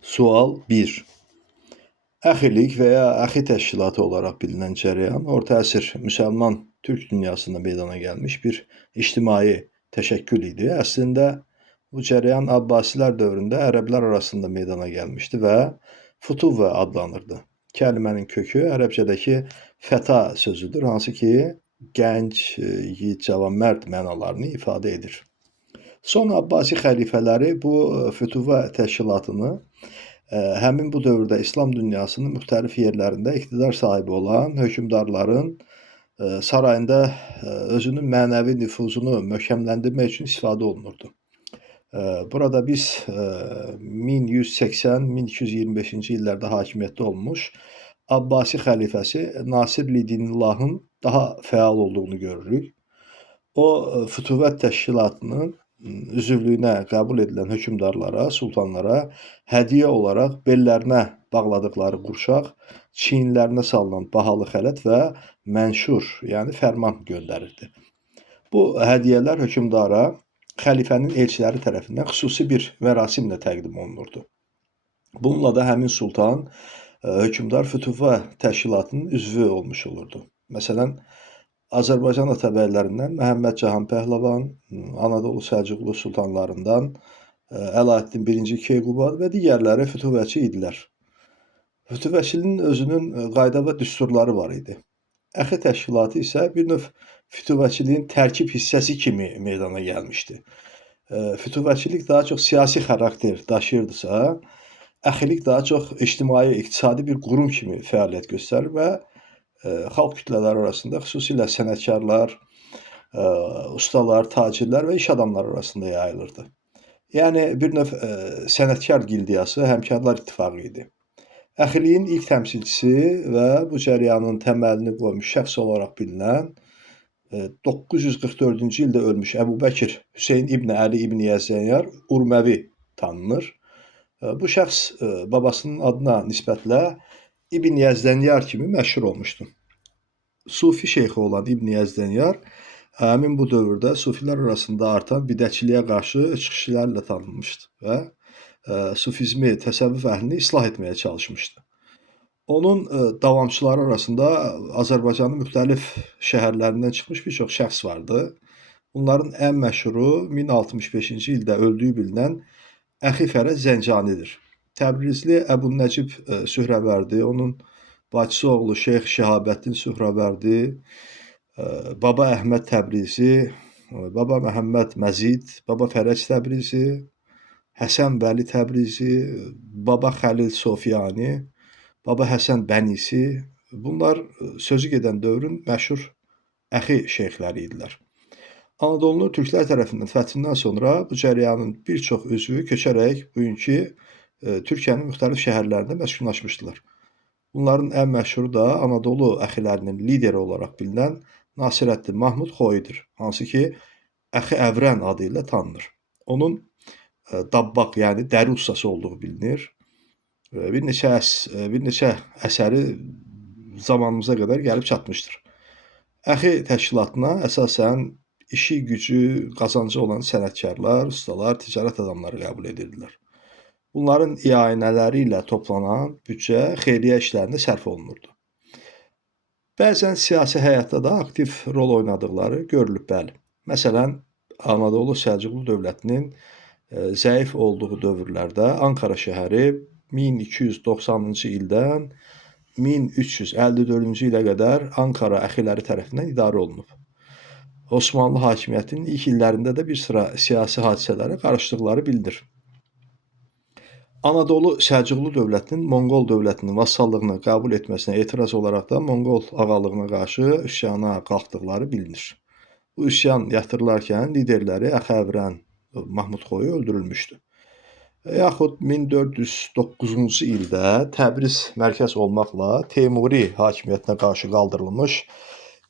Sual 1. Əxilik və ya əxi təşkilatı olaraq bilinən cərəyan orta əsr müsəlman türk dünyasında meydana gəlmiş bir ictimai təşəkkül idi. Əslində bu cərəyan Abbasilər dövründə ərəblər arasında meydana gəlmişdi və Futuvvə adlanırdı. Kəlmənin kökü ərəbcədəki fəta sözüdür, hansı ki gənc, yiğit, cavan, mərd mənalarını ifadə edir. Son Abbasi xəlifələri bu Fütuvə təşkilatını həmin bu dövrdə İslam dünyasının müxtəlif yerlərində iqtidar sahibi olan hökmdarların sarayında özünün mənəvi nüfuzunu möhkəmləndirmək üçün istifadə olunurdu. Burada biz 1180-1225-ci illərdə hakimiyyətdə olmuş Abbasi xəlifəsi Nasir Lidinillahın daha fəal olduğunu görürük. O, Fütuvət təşkilatının üzvlüyünə qəbul edilən hökmdarlara, sultanlara hədiyyə olaraq bellərinə bağladıqları qurşaq, çiyinlərinə salınan bahalı xələt və mənşur, yəni fərman göndərirdi. Bu hədiyyələr hökmdara xəlifənin elçiləri tərəfindən xüsusi bir mərasimlə təqdim olunurdu. Bununla da həmin sultan, hökmdar Fütuvə təşkilatının üzvü olmuş olurdu. Məsələn, Azərbaycan atabəylərindən Məhəmməd Cahan Pəhləvan, Anadolu Səlcuqlu sultanlarından Əlaəddin 1-ci Keyqubad və digərləri fütuvəçi idilər. Fütuvəçiliyin özünün qayda və düsturları var idi. Əxi təşkilatı isə bir növ fütuvəçiliyin tərkib hissəsi kimi meydana gəlmişdi. Fütuvəçilik daha çox siyasi xarakter daşıyırdısa, əxilik daha çox ictimai, iqtisadi bir qurum kimi fəaliyyət göstərir və xalq kütlələri arasında xüsusilə sənətkarlar, ustalar, tacirlər və iş adamları arasında yayılırdı. Yəni bir növ sənətkar gildiyası, həmkarlar ittifaqı idi. Əxiliyin ilk təmsilçisi və bu cərəyanın təməlini qoymuş şəxs olaraq bilinən 944-cü ildə ölmüş Əbubəkir Hüseyn İbn Əli İbn Yəzdənyar Urməvi tanınır. Bu şəxs babasının adına nisbətlə İbn Yəzdənyar kimi məşhur olmuşdu. Sufi şeyxi olan İbn Yəzdənyar həmin bu dövrdə sufilər arasında artan bidətçiliyə qarşı çıxışlarla tanınmışdı və sufizmi, təsəvvüf əhlini islah etməyə çalışmışdı. Onun davamçıları arasında Azərbaycanın müxtəlif şəhərlərindən çıxmış bir çox şəxs vardı. Bunların ən məşhuru 1065-ci ildə öldüyü bilinən Əxi Fərəz Zəncanidir. Təbrizli Əbunəcib Sührəvərdi, onun bacısı oğlu Şeyx Şəhabəddin Sührəvərdi, Baba Əhməd Təbrizi, Baba Məhəmməd Məzid, Baba Fərəc Təbrizi, Həsən Vəli Təbrizi, Baba Xəlil Sofyani, Baba Həsən Bənisi, bunlar sözü gedən dövrün məşhur əxi şeyxləri idilər. Anadolunu türklər tərəfindən fəthindən sonra bu cərəyanın bir çox üzvü köçərək bugünkü Türkiyənin müxtəlif şəhərlərində məskunlaşmışdılar. Bunların ən məşhuru da Anadolu əxilərinin lideri olaraq bilinən Nasirəddin Mahmud Xoyudur, hansı ki Əxi Əvrən adı ilə tanınır. Onun dabbaq, yəni dəri ustası olduğu bilinir. Bir neçə əsəri zamanımıza qədər gəlib çatmışdır. Əxi təşkilatına əsasən işi, gücü, qazancı olan sənətkarlar, ustalar, ticarət adamları qəbul edirdilər. Bunların ianələri ilə toplanan büdcə xeyriyyə işlərində sərf olunurdu. Bəzən siyasi həyatda da aktiv rol oynadıqları görülüb, bəli. Məsələn, Anadolu Səlcuqlu dövlətinin zəif olduğu dövrlərdə Ankara şəhəri 1290-cı ildən 1354-cü ilə qədər Ankara əxiləri tərəfindən idarə olunub. Osmanlı hakimiyyətinin ilk illərində də bir sıra siyasi hadisələrə qarışdıqları bilinir. Anadolu Səlcuqlu dövlətinin Monqol dövlətinin vassallığını qəbul etməsinə etiraz olaraq da Monqol ağalığına qarşı üsyana qalxdıqları bilinir. Bu üsyan yatırılarkən liderləri Əxi Əvrən Mahmud Xoyu öldürülmüşdü. Yaxud 1409-cu ildə Təbriz mərkəz olmaqla Teymuri hakimiyyətinə qarşı qaldırılmış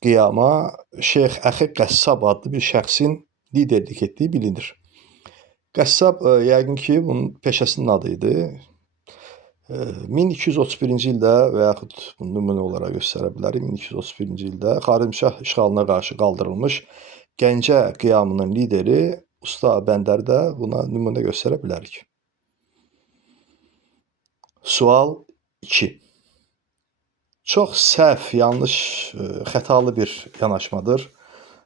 qiyama Şeyx Əxi Qəssab adlı bir şəxsin liderlik etdiyi bilinir. Qəssab yəqin ki, bunun peşəsinin adı idi. 1231-ci ildə və yaxud bunu nümunə olaraq göstərə bilərik, 1231-ci ildə Xarəmşah işğalına qarşı qaldırılmış Gəncə qiyamının lideri Usta Bəndər də buna nümunə göstərə bilərik. Sual 2. Çox səhv, yanlış, xətalı bir yanaşmadır.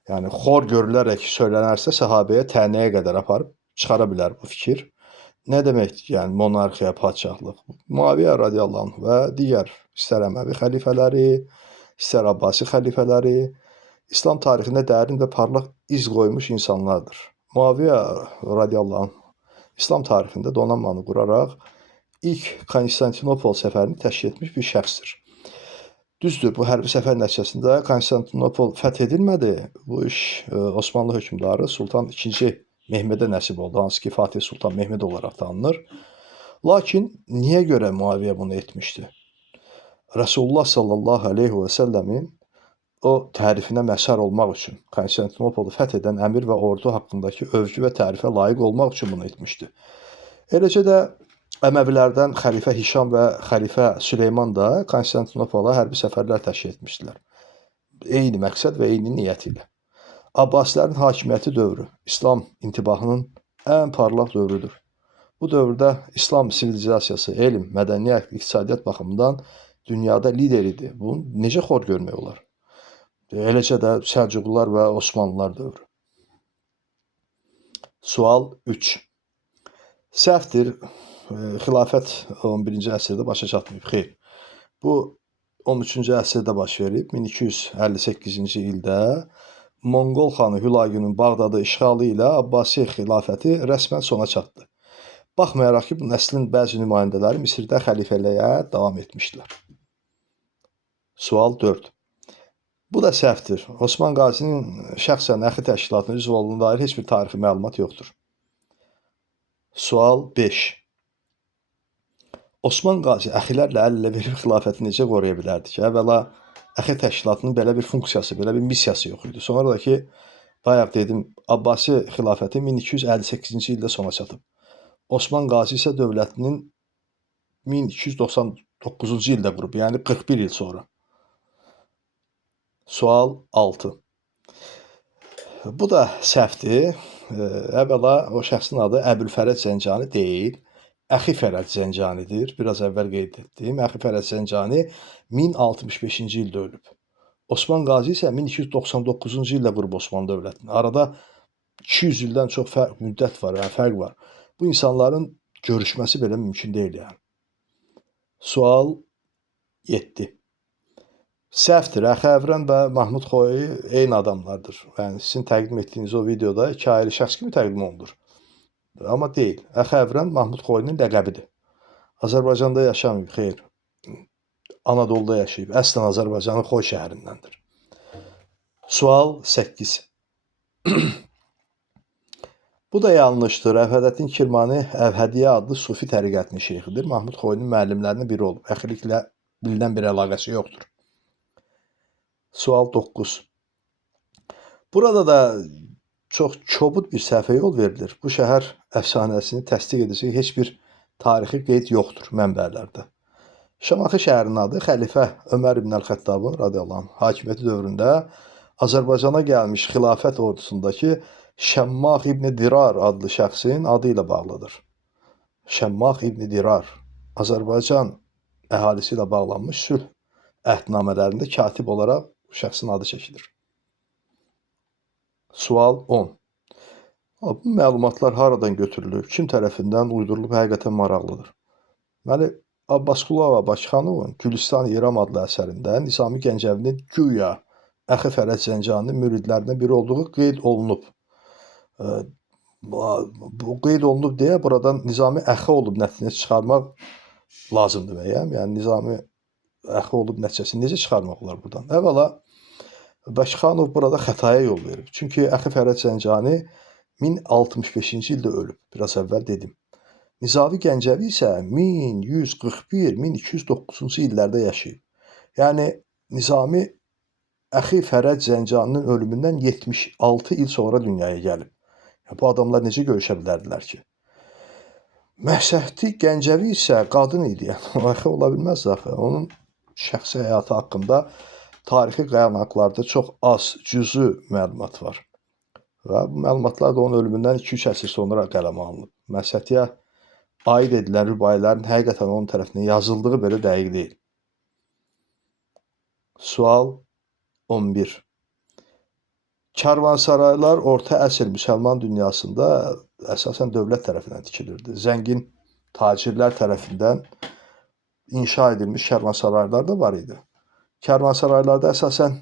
Yəni xor görülərək söylənərsə səhabəyə tənəyə qədər aparıb çıxara bilər bu fikir. Nə deməkdir? Yəni monarxiya, padşahlıq. Muaviyə radiyallahu anh və digər istər Əməvi xəlifələri, istər Abbasi xəlifələri İslam tarixində dərin və parlaq iz qoymuş insanlardır. Muaviyə radiyallahu anh İslam tarixində donanmanı quraraq ilk Konstantinopol səfərini təşkil etmiş bir şəxsdir. Düzdür, bu hərbi səfər nəticəsində Konstantinopol fəth edilmədi. Bu iş Osmanlı hökmdarı Sultan II. Mehmedə nəsib oldu, hansı ki Fatih Sultan Mehmed olaraq tanınır. Lakin niyə görə Muaviyə bunu etmişdi? Resulullah sallallahu aleyhi və səlləmin o tərifinə məsar olmaq üçün, Konstantinopolu fəth edən əmir və ordu haqqındakı övgü və tərifə layiq olmaq üçün bunu etmişdi. Eləcə də Əməvilərdən xəlifə Hişam və xəlifə Süleyman da Konstantinopola hərbi səfərlər təşkil etmişdilər. Eyni məqsəd və eyni niyyət ilə. Abbasilərin hakimiyyəti dövrü İslam intibahının ən parlaq dövrüdür. Bu dövrdə İslam sivilizasiyası, elm, mədəniyyət, iqtisadiyyat baxımından dünyada lider idi. Bunu necə xor görmək olar? Eləcə də Səlcuqlular və Osmanlılar dövrü. Sual 3. Səhvdir, xilafət 11-ci əsrdə başa çatmayıb. Xeyr. Bu 13-cü əsrdə baş verib. 1258-ci ildə Monqol xanı Hülayunun Bağdadı işğalı ilə Abbasi xilafəti rəsmən sona çatdı. Baxmayaraq ki, bu nəslin bəzi nümayəndələri Misirdə xəlifəliyə davam etmişdilər. Sual 4. Bu da səhvdir. Osman Qazinin şəxsən əxi təşkilatının üzv olduğuna dair heç bir tarixi məlumat yoxdur. Sual 5. Osman Qazi əxilərlə əl-ilə verib xilafəti necə qoruya bilərdi ki? Əvvəla əxi təşkilatının belə bir funksiyası, belə bir missiyası yox idi. Sonra da ki, bayaq dedim, Abbasi xilafəti 1258-ci ildə sona çatıb. Osman Qazi isə dövlətinin 1299-cu ildə qurub, yəni 41 il sonra. Sual 6. Bu da səhvdir. Əvvəla o şəxsin adı Əbülfərəd Zəncani deyil, Əxi Fərəd Zəncanidir. Biraz əvvəl qeyd etdim. Əxi Fərəd Zəncani 1065-ci ildə ölüb. Osman Qazi isə 1299-cu ildə qurub Osmanlı dövlətini. Arada 200 ildən çox müddət var, yəni fərq var. Bu insanların görüşməsi belə mümkün deyil yəni. Sual 7. Səhvdir. Əxi Əvrən və Mahmud Xoyi eyni adamlardır. Yəni sizin təqdim etdiyiniz o videoda iki ayrı şəxs kimi təqdim olunur. Amma deyil. Əxi Əvrən Mahmud Xoyinin ləqəbidir. Azərbaycanda yaşamayıb, xeyr. Anadoluda yaşayıb. Əslən Azərbaycanın Xoy şəhərindəndir. Sual 8. Bu da yanlışdır. Əfədəddin Kirmani Əvhədiyyə adlı sufi təriqətinin şeyxidir. Mahmud Xoyinin müəllimlərindən biri olub. Əxiliklə bilinən bir əlaqəsi yoxdur. Sual 9. Burada da çox kobud bir səhvə yol verilir. Bu şəhər əfsanəsini təsdiq edici heç bir tarixi qeyd yoxdur mənbələrdə. Şamaxı şəhərinin adı xəlifə Ömər ibn Əl-Xəttabın radiyallahu anh hakimiyyəti dövründə Azərbaycana gəlmiş xilafət ordusundakı Şəmmah ibn Dirar adlı şəxsin adı ilə bağlıdır. Şəmmah ibn Dirar Azərbaycan əhalisi ilə bağlanmış sülh əhdnamələrində katib olaraq bu şəxsin adı çəkilir. Sual 10. Bu məlumatlar haradan götürülüb, kim tərəfindən uydurulub, həqiqətən maraqlıdır. Deməli, Abbasqulova Bakıxanovun Gülüstan İram adlı əsərində Nizami Gəncəvinin güya Əxi Fərəd Zəncaninin müridlərindən biri olduğu qeyd olunub. Bu qeyd olunub deyə buradan Nizami əxi olub nəticəsini çıxarmaq lazımdır məyəm? Yəni Nizami əxi olub nəticəsini necə çıxarmaq olar buradan? Əvvəla Bakıxanov burada xətaya yol verib. Çünki Əxi Fərəd Zəncani 1065-ci ildə ölüb. Biraz əvvəl dedim. Nizami Gəncəvi isə 1141-1209-cu illərdə yaşayıb. Yəni Nizami Əxi Fərəd Zəncaninin ölümündən 76 il sonra dünyaya gəlib. Bu adamlar necə görüşə bilərdilər ki? Məhsəti Gəncəvi isə qadın idi. Yəni, o əxi ola bilməz axı. Onun şəxsi həyatı haqqında tarixi qaynaqlarda çox az, cüzi məlumat var. Və bu məlumatlar da onun ölümündən 2-3 əsr sonra qələmə alınıb. Məhsətiyə aid edilən rübailərin həqiqətən onun tərəfindən yazıldığı belə dəqiq deyil. Sual 11. Karvansaraylar orta əsr müsəlman dünyasında əsasən dövlət tərəfindən tikilirdi. Zəngin tacirlər tərəfindən inşa edilmiş karvansaraylar da var idi. Karvansaraylarda əsasən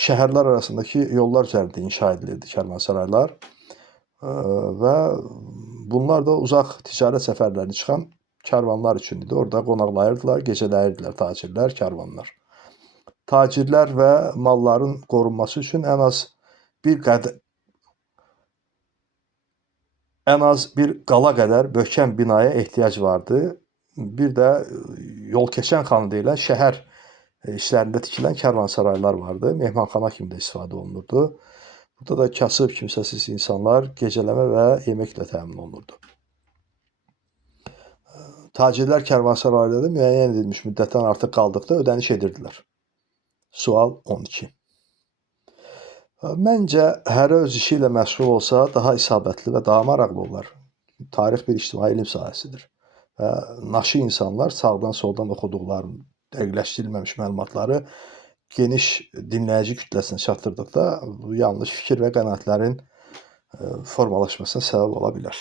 şəhərlər arasındakı yollar üzərində inşa edilirdi karvansaraylar və bunlar da uzaq ticarət səfərlərini çıxan karvanlar üçün idi. Orada qonaqlayırdılar, gecələyirdilər tacirlər, karvanlar. Tacirlər və malların qorunması üçün ən az bir qala qədər möhkəm binaya ehtiyac vardı. Bir də yol keçən xanı deyilən şəhər işlərində tikilən karvansaraylar vardı. Mehmanxana kimi də istifadə olunurdu. Burada da kasıb, kimsəsiz insanlar gecələmə və yeməklə təmin olunurdu. Tacirlər karvansaraylarda müəyyən edilmiş müddətdən artıq qaldıqda ödəniş edirdilər. Sual 12. Məncə, hərə öz işi ilə məşğul olsa daha isabətli və daha maraqlı olar. Tarix bir ictimai ilim sahəsidir. Və naşı insanlar sağdan soldan oxuduqlarını, dəqiqləşdirilməmiş məlumatları geniş dinləyici kütləsinə çatdırdıqda bu yanlış fikir və qənaətlərin formalaşmasına səbəb ola bilər.